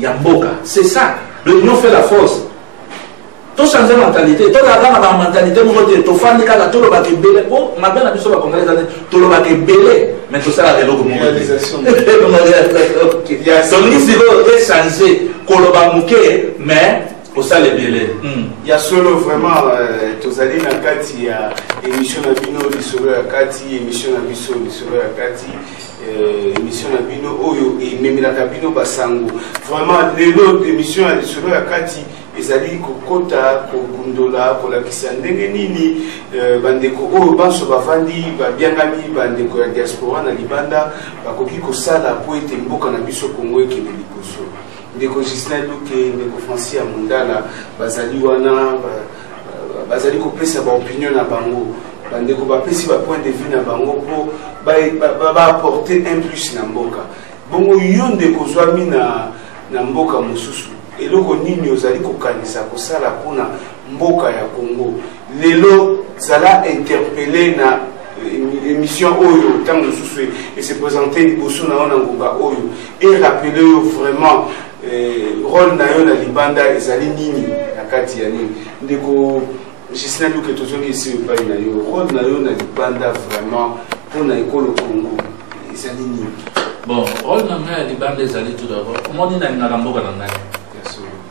Yamboka. C'est ça. L'union fait la force. Tout changer la mentalité. Tout la mentalité, tout fan de cas, tout le bac est belé. Oh, ma belle amie sur la congolaise, tout le bac est belé. Mais tout ça, la réalisation. Donc, ici, il est changé. Koloba mouké, mais pour ça, les belés. Il y a solo vraiment, tous allez dans Kati, il y a émission Nabino, l'Isoro Kati, émission Nabiso, l'Isoro Kati, émission Nabino, Oyo, et même la Kabino Basango. Vraiment, les autres émissions à l'Isoro Kati, ils allaient Kokota, Kogundola, Kolakisandegeni, Bandeko, Oh, Banso Bafandi, Biangami, Bandeko, la diaspora, Nalibanda, Bakoki Kosala, Poete Mboka Nabiso Kongo, qui est l'Ikoso. Ndeko Gisnel Luke, Ndeko Francis Amundala, Bazali Wana, Bazali Kopesa ba opinion na bango, Bandeko Bapesi ba point de vue na bango pour ba apporter un plus na mboka. Bongo yo ndeko zwami na mboka mosusu. Eloko nini ozali kokanisa kosala pona mboka ya Congo. Lelo zala interpeller na émission Oyo, tant de sous et se présenter liboso na ona ngonga Oyo et rappeler vraiment rôle na yo na libanda ezali nini na kati ya nini ndeko Gisela Luke tozongi isi pa na yo rôle na yo na libanda vraiment pour na école Congo ezali nini. Bon, rôle na nga libanda ezali tout d'abord moni na ngamboka na ngai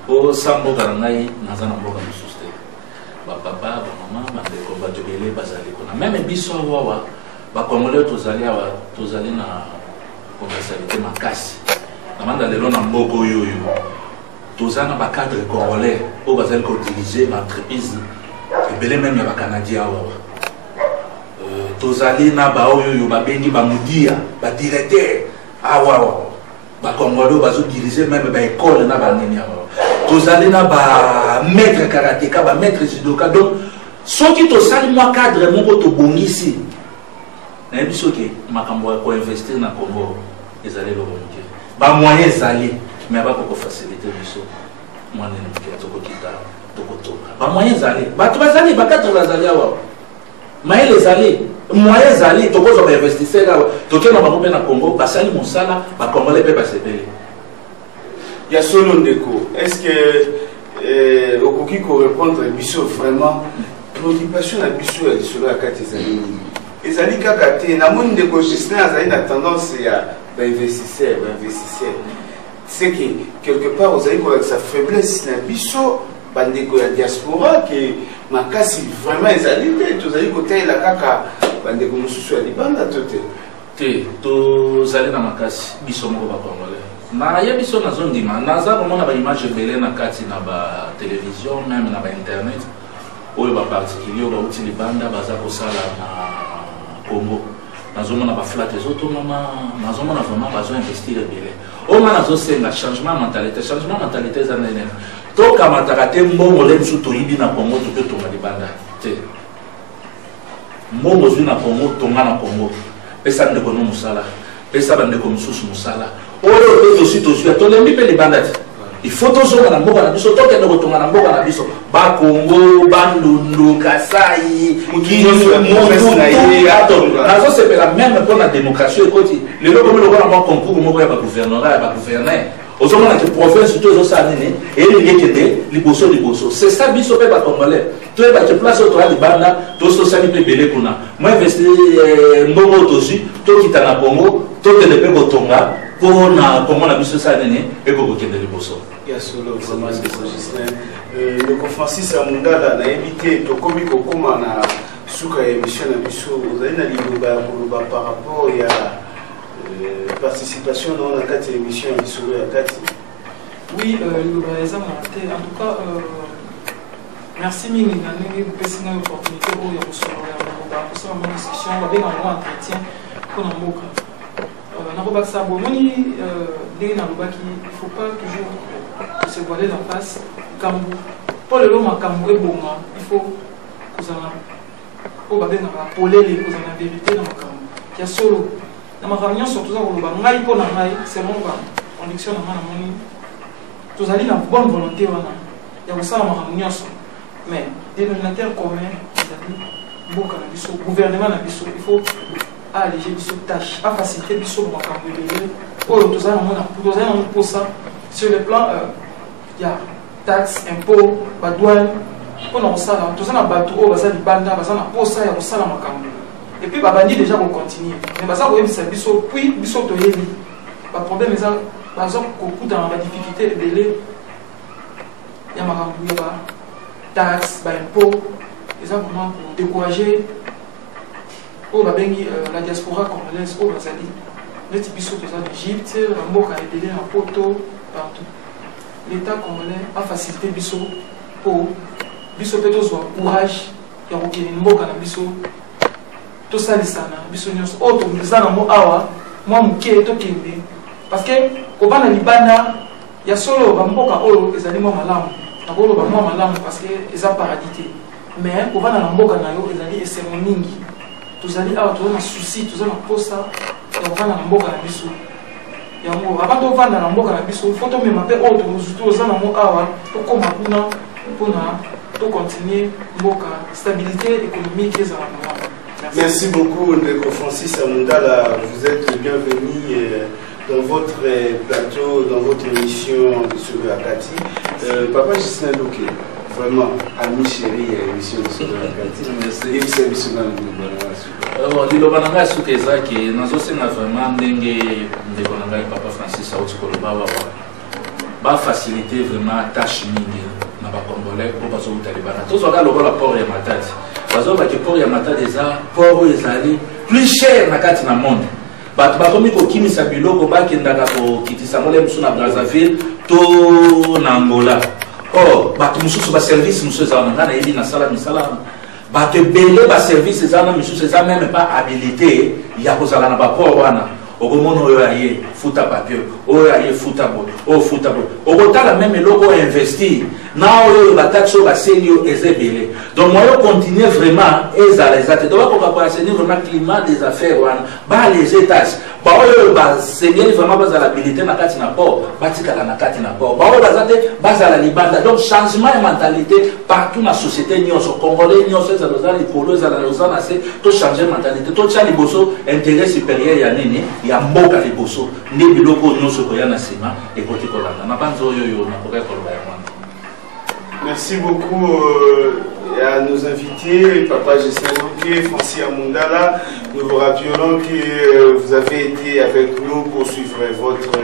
o samboka na ngai naza na mboka mosusu te bapapa bamama bandeko batobele bazali kuna meme biso awa bakongole tozali awa tozali na conversalité makasi namanda lelo na mboka oyo toza na bacadre congolais oyo bazali kodirige baentreprise ebele meme ya bacanadien awa tozali na baoyo babengi bamudia badirecteur awa bakongole oyo bazodirige meme baekole na banini awa tozali na bamaître karateka bamaître judoka donc soki tosali mwa cadre moko tobongisi nayebi soki makambo ya koinvestir na Congo ezali eloko moke bamoyen ezali mais bakokofacilite biso mwanene moke tokokita tokotoka bamoyen ezali bato bazali bakadre bazali awa mayele ezali moyen ezali tokozwa bainvestisseur awa toke na bango mpe na Congo basali mosala bakongole mpe basepele. Il y a solo ndeko. Est-ce que au Koki ko répondre biso vraiment préoccupation à biso ya solo ya kati ezali ezali kaka te na monde ndeko Gisela azali na tendance ya investisseur c'est que quelque part vous avez avec sa faiblesse na biso bandeko ya diaspora que makasi vraiment ezali te tozali côté la kaka bandeko mosusu ya libanda te tozali na makasi biso moko bakongolais na ye biso nazondima naza komona baimage ebele na kati na batelevizio meme na bainternet oyo baparticulier oyo bauti libanda baza kosala na Congo nazomona baflat ezotomama nazomona vraiment bazoinvestir ebele oyo nga nazosenga changement mentalité eza nene tokamataka te mbongo le biso toyibi na Congo tope tonga libanda te mbongo ozwi na Congo tonga na Congo pesa ndeko no mosala pesa bandeko mosusu mosala oyo tosi tozwi tolembi mpe libanda te il faut tozonga na mboka na biso tokende kotonga na mboka na biso bakongo bandundu kasai nazosepela meme mpo na démocratie ekoti lelo komi lokola mwa concours moko ya bagouvernerat ya bagouverneur ozomona ke province to ezosala nini elingi ekende liboso c'est ça biso mpe bacongolais toyebake place oyo toya libanda tososali mpe ebele kuna mo investi mbongo oyo tozwi tokita na Congo tokende mpe kotonga mpo na Congo na biso esala nini ekokokende liboso. Ya solo vraiment ndeko Francis Amundala nayebi te tokomi kokóma na suka ya émission na biso ozali na liloba ya koloba par rapport ya participation dans la carte émission et sur la carte. Oui, en tout cas, merci Mini, pour une opportunité pour une discussion, on va bien un entretien pour un mot. Il ne faut pas toujours se voiler la face. Pour le long, il faut que vous ayez la vérité dans le camp. Il y a solo. Dans ma réunion, surtout dans le bangaï pour nangaï, c'est mon conviction dans ma moni. Tous allez dans bonne volonté, il y a aussi dans ma réunion. Mais dénominateur commun, beaucoup de gouvernement, il faut alléger les tâches, à faciliter les choses dans le camp. Oh, tous allez pour ça, sur le plan, il y a taxes, impôts, douane, pour nous ça, tout ça, bateau, basa di banda, basa na posa, ya ça la makambo. Et puis babandi déjà vont continuer. Mais basa vous ça biso, puis biso toyeli. Pas problème ça, par exemple, beaucoup dans la difficulté de délai, il y a makambo, il y a taxes, impôts, les gens vraiment pour décourager. Oh la diaspora congolaise, oh bazali. Les biso tout ça d'Égypte, la moka est délai en poto, partout. L'État congolais a facilité biso pour biso peut soit courage ya kokende mboka na biso tosalisana biso nyonso oyo tokeza na mo awa mwa moke tokende parce que kobana libanda ya solo bamboka oyo ezali mwa malamu nakoloba mwa malamu parce que eza paradis te mais kobana na mboka na yo ezali esemo mingi tozali awa toza na souci toza na posa ya kobana na mboka na biso yango avant tovanda na mboka na biso fo tomema mpe oyo toza na mo awa tokóma kuna mpona continuer la stabilité économique des armements. Merci beaucoup, Ndeko Francis Amundala. Vous êtes le bienvenu dans votre plateau, dans votre émission sur Akati. Papa Justin Loké, vraiment, ami chéri, émission sur Akati. Merci. Et c'est émission dans le alors, le Bananga Soukezaki, nous aussi vraiment Ndeko Papa Francis Aoutikoloba va faciliter vraiment la tâche mingi. Congolais pour bazo utalibana tous regarde le port ya Matadi bazo ba port ya Matadi eza port ezali plus cher na kati na monde bato bakomi ko kimisa biloko bakendaka ko kitisa ngole musu na Brazzaville to na Angola oh bato mususu ba service mususu za ngana yebi na sala misala bato belé ba service za na mususu za même pas habilité ya kozala na ba port wana okomono oyo aye futa papier oyo aye futa bo o futa bo okotala même logo investir na oyo bataxo basenio ezebele donc moi continuer vraiment ezala ezate donc on va assainir vraiment climat des affaires wana ba les étages ba oyo ba senio vraiment bazala habilité na kati na port batikala na kati na port ba oyo bazate bazala libanda donc changement de mentalité partout na société nyonso congolais nyonso ezala likolo ezala ozana se to changer mentalité to tcha liboso intérêt supérieur ya nini ya mboka liboso nde biloko nyonso koya na sima ekoti kolanda na banzo oyo yo na koka koloba ya mwana. Merci beaucoup à nos invités, Papa Justin Loké, Francis Amundala. Nous vous rappelons que vous avez été avec nous pour suivre votre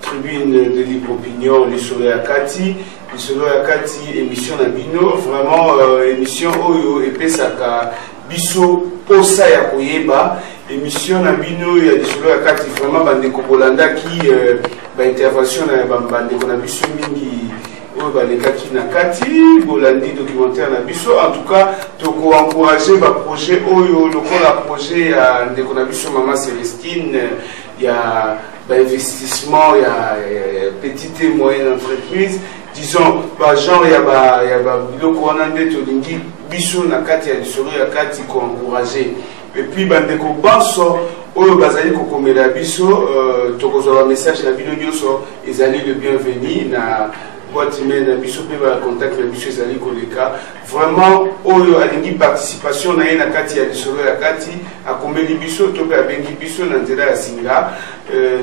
tribune de libre opinion, Lisolo Akati. Lisolo Akati, émission Nabino, vraiment émission Oyo et Pesaka Biso Posa ya Koyeba. Émission Nabino, il y a Lisolo Akati, vraiment Bandeko Bolanda qui intervention dans Bandeko Nabiso Mingi. Na kati bolandi documentaire na biso en tout cas toko encourager ba projet oyo lokola projet ya ndeko na biso Mama Célestine ya ba investissement ya petite et moyenne entreprise disons ba genre ya ba biloko wana nde tolingi biso na kati ya lisolo ya kati ko encourager et puis bandeko banso oyo bazali kokomela biso tokozwa message na bino nyonso ezali le bienvenu na boîte email na biso pe ba contact na biso ezali koleka vraiment oyo alingi participation na ye na kati ya lisolo ya kati akomeli biso to pe abengi biso na nzela ya singa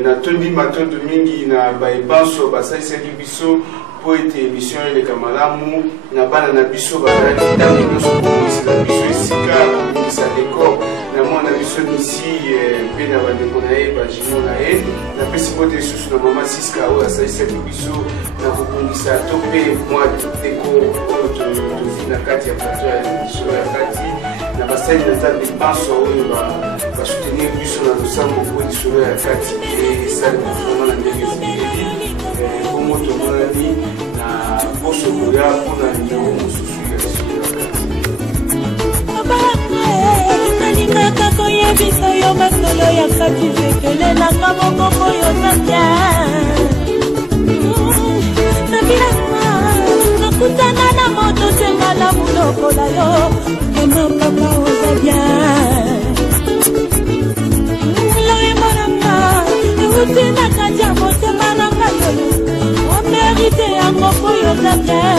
na tondi matondo mingi na baebanso basalisaki biso po ete émission eleka malamu na bana na biso bazali ntango nyonso komisa na biso esika komisa décor na mwana biso misi mpe na bandeko na ye bajimo na ye napesi mbote lisusu na mama siska oyo asalisaki biso na kobongisa to mpe mwa deko oyo tozi na kati ya plateau ya lisolo ya kati na basali na nzambe banso oyo basoutenir biso na losambo po lisolo ya kati esali kozoma na ndenge ezileli komo tomonani na poso koya mpona ndeko mosusu ya lisolo ya kati. nalingaka koyebisa yo masolo ya kati zekelelaka mokoko yo natya nabilama nakutana na moto sengala mulokola yo ema papa ozabia loyemonanga euti na kati ya motema na ngai oyo omerite yango po yo zabia